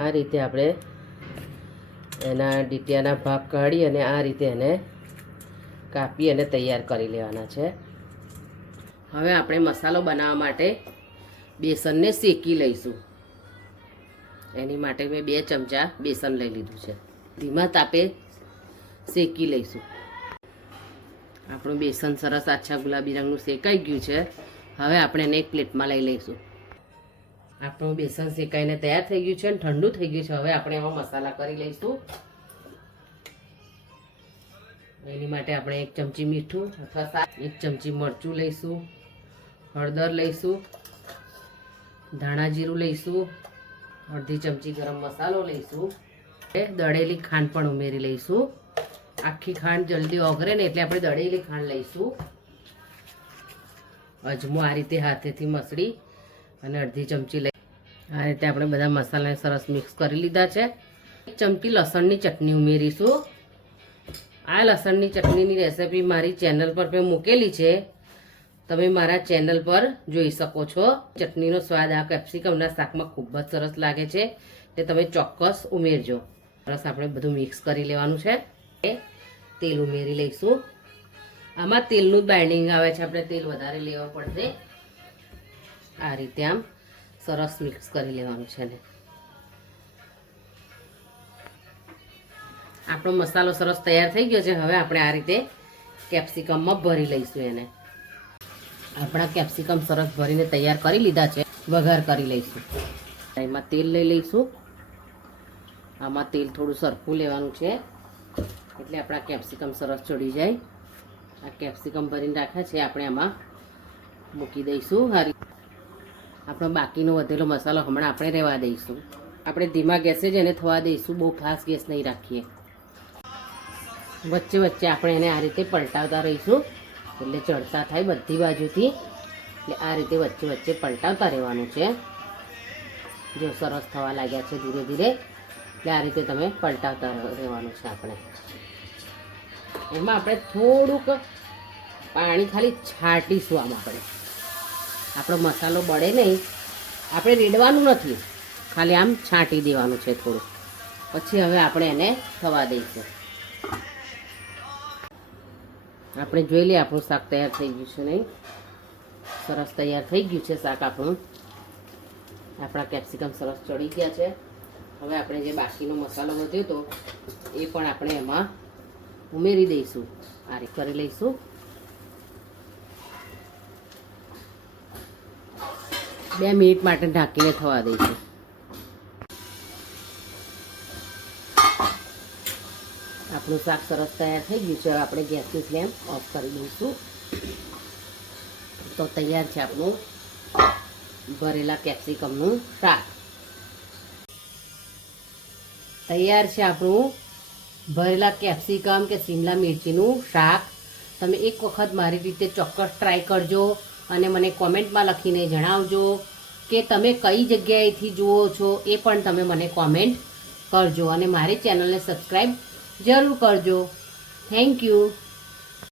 આ રીતે આપણે એના ડીટિયાના ભાગ કાઢી અને આ રીતે એને કાપી અને તૈયાર કરી લેવાના છે. હવે આપણે મસાલો બનાવવા માટે બેસનને શેકી લઈશું. એની માટે મેં 2 ચમચા બેસન લઈ લીધું છે. ધીમા તાપે શેકી લઈશું. આપણું બેસન સરસ આછા ગુલાબી રંગનું શેકાઈ ગયું છે. હવે આપણે એને એક પ્લેટમાં લઈ લઈશું. આપણું બેસન શેકાઈને તૈયાર થઈ ગયું છે અને ઠંડુ થઈ ગયું છે. હવે આપણે એમાં મસાલા કરી લઈશું. એની માટે આપણે 1 ચમચી મીઠું અથવા 1 ચમચી મરચું લઈશું, હળદર લઈશું, ધાણા જીરું લઈશું, અડધી ચમચી ગરમ મસાલો લઈશું, દળેલી ખાંડ પણ ઉમેરી લઈશું. આખી ખાંડ જલ્દી ઓગળે ને એટલે આપણે દળેલી ખાંડ લઈશું. અજમો આ રીતે હાથેથી મસળી અને અડધી ચમચી લઈ આ રીતે આપણે બધા મસાલાને સરસ મિક્સ કરી લીધા છે. 1 ચમચી લસણની ચટણી ઉમેરીશું. આ લસણની ચટણીની રેસીપી મારી ચેનલ પર મેં મૂકેલી છે, તમે મારા ચેનલ પર જોઈ શકો છો. ચટણીનો સ્વાદ આ કેપ્સિકમના શાકમાં ખૂબ જ સરસ લાગે છે, એટલે તમે ચોક્કસ ઉમેરજો. સરસ આપણે બધું મિક્સ કરી લેવાનું છે. તેલ ઉમેરી લઈશું. આમાં તેલનું બાઇન્ડિંગ આવે છે, આપણે તેલ વધારે લેવા પડશે. આ રીતે આમ સરસ મિક્સ કરી લેવાનું છે ને આપણો મસાલો સરસ તૈયાર થઈ ગયો છે. હવે આપણે આ રીતે કેપ્સિકમમાં ભરી લઈશું. એને આપણા કેપ્સિકમ સરસ ભરીને તૈયાર કરી લીધા છે. વઘાર કરી લઈશું. એમાં તેલ લઈ લઈશું. આમાં તેલ થોડું સરખું લેવાનું છે એટલે આપણા કેપ્સિકમ સરસ ચડી જાય. આ કેપ્સિકમ ભરીને રાખ્યા છે આપણે આમાં મૂકી દઈશું. આપણો બાકીનો વધેલો મસાલો હમણાં આપણે રહેવા દઈશું. આપણે ધીમા ગેસે જ એને થવા દઈશું, બહુ ફાસ્ટ ગેસ નહીં રાખીએ. વચ્ચે વચ્ચે આપણે એને આ રીતે પલટાવતા રહીશું એટલે ચડતા થાય બધી બાજુથી. એટલે આ રીતે વચ્ચે વચ્ચે પલટાવતા રહેવાનું છે. જો સરસ થવા લાગ્યા છે ધીરે ધીરે, એટલે આ રીતે તમે પલટાવતા રહેવાનું છે. આપણે એમાં આપણે થોડુંક પાણી ખાલી છાંટીશું. આમાં આપણો મસાલો બળે નહીં, આપણે રેડવાનું નથી, ખાલી આમ છાંટી દેવાનું છે થોડું. પછી હવે આપણે એને થવા દઈશું. આપણે જોઈ લઈએ આપણું શાક તૈયાર થઈ ગયું છે નહીં. સરસ તૈયાર થઈ ગયું છે શાક આપણું. આપણા કેપ્સિકમ સરસ ચડી ગયા છે. હવે આપણે જે બાકીનો મસાલો વધ્યો હતો એ પણ આપણે એમાં ઉમેરી દઈશું. આ રીતે કરી લઈશું. 2 મિનિટ માટે ઢાંકીને થવા દઈશું. આપણું શાક સરસ તૈયાર થઈ ગયું છે. હવે આપણે ગેસની ફ્લેમ ઓફ કરી દઈશું. તો તૈયાર છે આપણું ભરેલા કેપ્સિકમનું શાક. તૈયાર છે આપણું ભરેલા કેપ્સિકમ કે શિમલા મિર્ચીનું શાક. તમે એક વખત મારી રીતે ચોક્કસ ટ્રાય કરજો અને મને કોમેન્ટમાં લખીને જણાવજો કે તમે કઈ જગ્યાએથી જુઓ છો. એ પણ તમે મને કોમેન્ટ કરજો અને મારી ચેનલને સબસ્ક્રાઈબ જરૂર કરજો. Thank you.